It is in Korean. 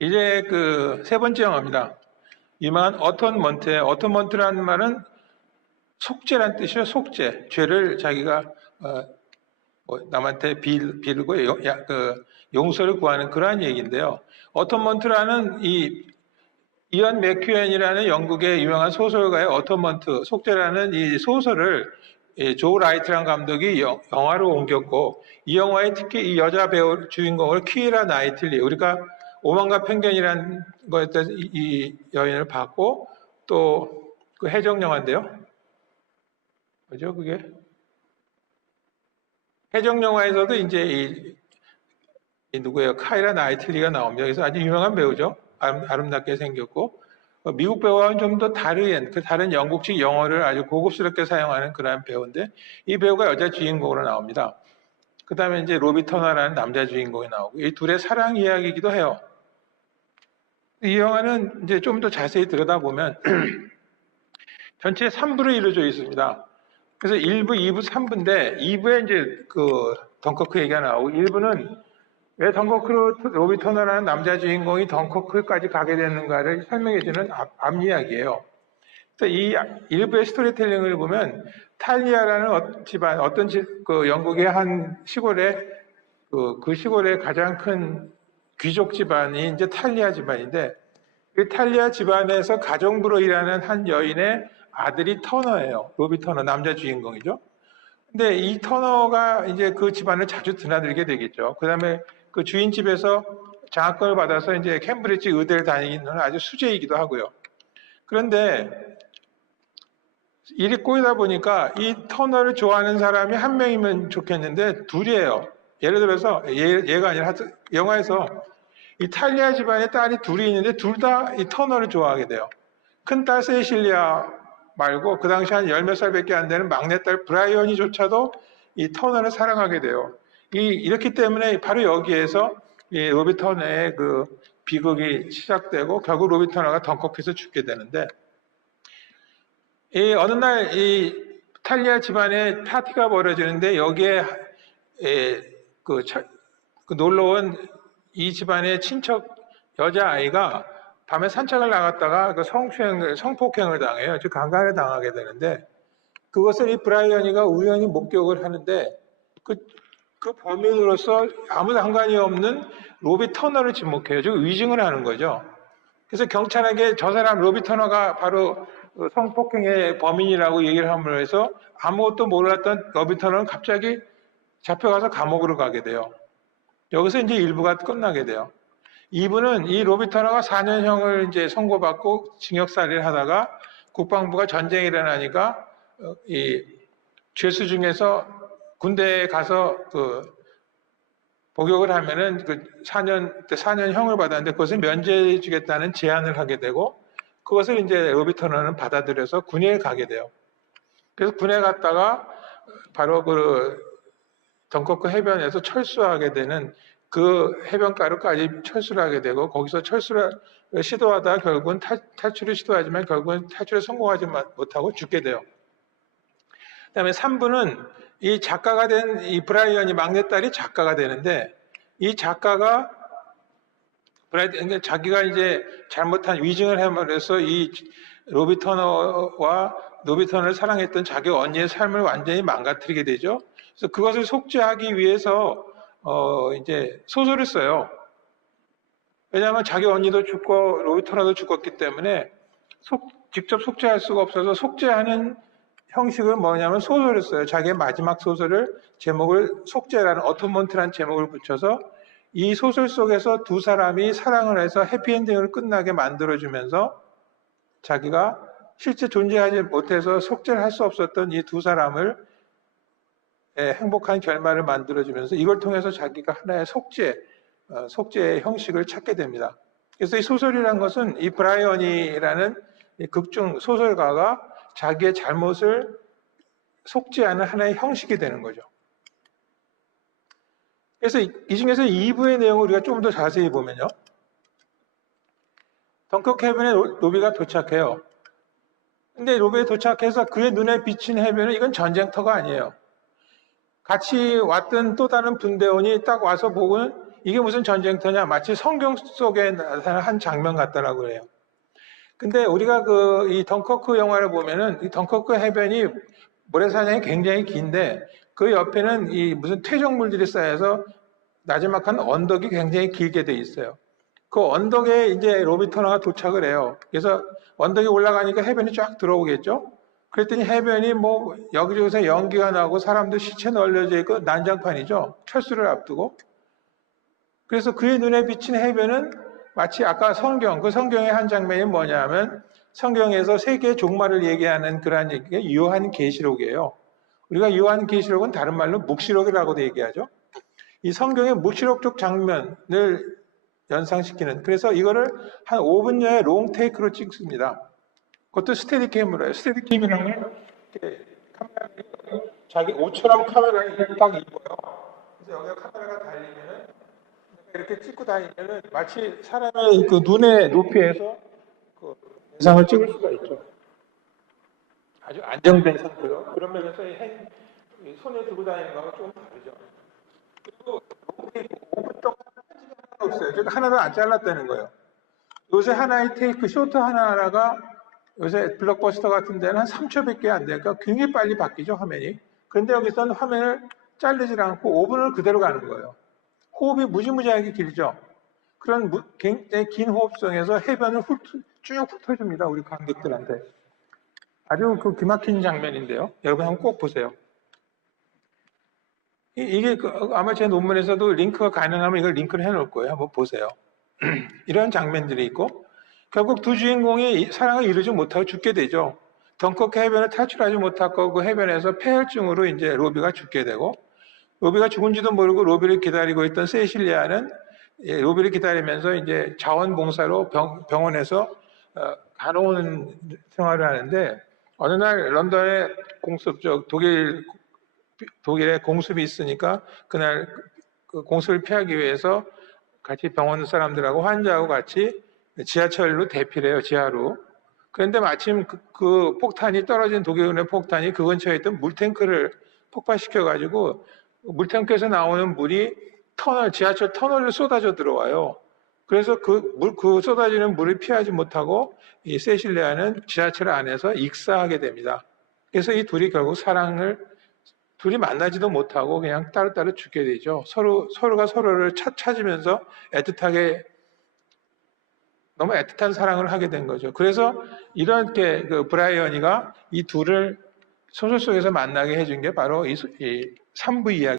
이제 그 세 번째 영화입니다. 이만 어톤먼트의 어톤먼트라는 말은 속죄란 뜻이요. 속죄. 죄를 자기가 남한테 빌고 용서를 구하는 그러한 얘기인데요. 어톤먼트라는 이 이언 맥큐엔이라는 영국의 유명한 소설가의 어톤먼트 속죄라는 이 소설을 조 라이트란 감독이 영화로 옮겼고, 이 영화에 특히 이 여자 배우 주인공을 키이라 나이틀리, 우리가 오만과 편견이라는 거에 대해서 이 여인을 봤고, 또 그 해적 영화인데요. 뭐죠 그게? 해적 영화에서도 이제 이 누구예요? 카이라 나이틀리가 나옵니다. 그래서 아주 유명한 배우죠. 아름답게 생겼고, 미국 배우와는 좀 더 다른 영국식 영어를 아주 고급스럽게 사용하는 그런 배우인데, 이 배우가 여자 주인공으로 나옵니다. 그 다음에 이제 로비 터너라는 남자 주인공이 나오고, 이 둘의 사랑 이야기이기도 해요. 이 영화는 이제 좀 더 자세히 들여다보면 전체 3부로 이루어져 있습니다. 그래서 1부, 2부, 3부인데 2부에 이제 그 덩커크 얘기가 나오고, 1부는 왜 로비 터너라는 남자 주인공이 덩커크까지 가게 되는가를 설명해주는 앞 이야기예요. 그래서 이 일부의 스토리텔링을 보면 탈리아라는 집안, 그 영국의 한 시골에 그 시골의 가장 큰 귀족 집안이 이제 탈리아 집안인데, 그 탈리아 집안에서 가정부로 일하는 한 여인의 아들이 터너예요. 로비 터너, 남자 주인공이죠. 근데 이 터너가 이제 그 집안을 자주 드나들게 되겠죠. 그 다음에 그 주인 집에서 장학금을 받아서 이제 캠브리지 의대를 다니는 아주 수재이기도 하고요. 그런데 일이 꼬이다 보니까 이 터너를 좋아하는 사람이 한 명이면 좋겠는데 둘이에요. 예를 들어서 얘가 아니라 영화에서 이 탈리아 집안에 딸이 둘이 있는데 둘 다 이 터너를 좋아하게 돼요. 큰딸 세실리아 말고 그 당시 한 열 몇 살밖에 안 되는 막내딸 브라이언이조차도 이 터너를 사랑하게 돼요. 이렇기 때문에 바로 여기에서 이 로비 터너의 그 비극이 시작되고 결국 로비 터너가 덩커크에서 죽게 되는데, 어느 날 이 탈리아 집안에 파티가 벌어지는데 여기에 그 놀러온 이 집안의 친척 여자아이가 밤에 산책을 나갔다가 그 성폭행을 당해요. 즉 강간을 당하게 되는데, 그것을 이 브라이언이가 우연히 목격을 하는데 그 범인으로서 아무 상관이 없는 로비 터너를 지목해요. 즉 위증을 하는 거죠. 그래서 경찰에게 저 사람 로비 터너가 바로 성폭행의 범인이라고 얘기를 함으로 해서 아무것도 몰랐던 로비 터너는 갑자기 잡혀가서 감옥으로 가게 돼요. 여기서 이제 1부가 끝나게 돼요. 2부는 이 로비 터너가 4년형을 이제 선고받고 징역살이를 하다가 국방부가 전쟁이 일어나니까 이 죄수 중에서 군대에 가서 그 복역을 하면은 그 4년형을 받았는데 그것을 면제해 주겠다는 제안을 하게 되고, 그것을 이제 로비 터너는 받아들여서 군에 가게 돼요. 그래서 군에 갔다가 바로 그 덩커크 해변에서 철수하게 되는, 그 해변가로까지 철수를 하게 되고, 거기서 철수를 시도하다가 결국은 탈출을 시도하지만 결국은 탈출에 성공하지 못하고 죽게 돼요. 그 다음에 3부는 이 작가가 된 이 브라이언이 막내딸이 작가가 되는데, 이 작가가 자기가 이제 잘못한 위증을 해버려서 이 로비 터너를 사랑했던 자기 언니의 삶을 완전히 망가뜨리게 되죠. 그래서 그것을 속죄하기 위해서 이제 소설을 써요. 왜냐하면 자기 언니도 죽고 로비 터너도 죽었기 때문에 직접 속죄할 수가 없어서 속죄하는 형식은 뭐냐면 소설을 써요. 자기의 마지막 소설을 제목을 속죄라는 어톤먼트라는 제목을 붙여서 이 소설 속에서 두 사람이 사랑을 해서 해피엔딩을 끝나게 만들어주면서 자기가 실제 존재하지 못해서 속죄를 할 수 없었던 이 두 사람을 행복한 결말을 만들어주면서 이걸 통해서 자기가 하나의 속죄의 형식을 찾게 됩니다. 그래서 이 소설이라는 것은 이 브라이언이라는 극중 소설가가 자기의 잘못을 속죄하는 하나의 형식이 되는 거죠. 그래서 이 중에서 2부의 내용을 우리가 좀 더 자세히 보면요. 덩커크 해변에 로비가 도착해요. 근데 로비에 도착해서 그의 눈에 비친 해변은 이건 전쟁터가 아니에요. 같이 왔던 또 다른 분대원이 딱 와서 보고는 이게 무슨 전쟁터냐? 마치 성경 속에 나타난 한 장면 같다라고 그래요. 근데 우리가 이 덩커크 영화를 보면은 이 덩커크 해변이 모래사장이 굉장히 긴데 그 옆에는 이 무슨 퇴적물들이 쌓여서 나지막한 언덕이 굉장히 길게 돼 있어요. 그 언덕에 이제 로비 터너가 도착을 해요. 그래서 언덕에 올라가니까 해변이 쫙 들어오겠죠? 그랬더니 해변이 뭐 여기저기서 연기가 나고 사람들 시체 널려져 있고 난장판이죠. 철수를 앞두고. 그래서 그의 눈에 비친 해변은 마치 아까 그 성경의 한 장면이 뭐냐면 성경에서 세계의 종말을 얘기하는 그러한 얘기가 요한계시록이에요. 우리가 요한계시록은 다른 말로 묵시록이라고도 얘기하죠. 이 성경의 묵시록적 장면을 연상시키는, 그래서 이거를 한 5분여의 롱테이크로 찍습니다. 그것도 스테디캠으로 해요. 스테디캠이라는 건 이렇게 카메라, 자기 옷처럼 카메라에 딱 입어요. 그래서 여기가 카메라가 달리면은 이렇게 찍고 다니면은 마치 사람의 그 눈의 높이에서 그 영상을 찍을 수가 있죠. 아주 안정된 상태로. 그런 면에서 이 손에 들고 다니는 거하고 조금 다르죠. 그리고 롱테이크 5분 동안 없어요. 즉 하나도 안 잘랐다는 거예요. 요새 하나의 테이크 쇼트 하나하나가 요새 블록버스터 같은 데는 한 3초밖에 안 되니까 굉장히 빨리 바뀌죠, 화면이. 그런데 여기서는 화면을 자르지 않고 5분을 그대로 가는 거예요. 호흡이 무지무지하게 길죠. 그런 굉장히 긴 호흡성에서 해변을 쭉 훑어줍니다, 우리 관객들한테. 아주 기막힌 장면인데요. 여러분 한번 꼭 보세요. 이게 아마 제 논문에서도 링크가 가능하면 이걸 링크를 해놓을 거예요. 한번 보세요. 이런 장면들이 있고 결국 두 주인공이 사랑을 이루지 못하고 죽게 되죠. 덩커크 해변을 탈출하지 못하고 그 해변에서 폐혈증으로 이제 로비가 죽게 되고 로비가 죽은지도 모르고 로비를 기다리고 있던 세실리아는 로비를 기다리면서 이제 자원봉사로 병원에서 간호원 생활을 하는데 어느 날 런던에 독일에 공습이 있으니까 그날 그 공습을 피하기 위해서 같이 병원 사람들하고 환자하고 같이 지하철로 대피를 해요, 지하로. 그런데 마침 그 폭탄이 떨어진 독일군의 폭탄이 그 근처에 있던 물탱크를 폭발시켜가지고 물탱크에서 나오는 물이 지하철 터널로 쏟아져 들어와요. 그래서 그 쏟아지는 물을 피하지 못하고 이 세실리아는 지하철 안에서 익사하게 됩니다. 그래서 이 둘이 결국 둘이 만나지도 못하고 그냥 따로따로 죽게 되죠. 서로가 서로를 찾으면서 너무 애틋한 사랑을 하게 된 거죠. 그래서 이렇게 브라이언이가 이 둘을 소설 속에서 만나게 해준 게 바로 이 3부 이야기.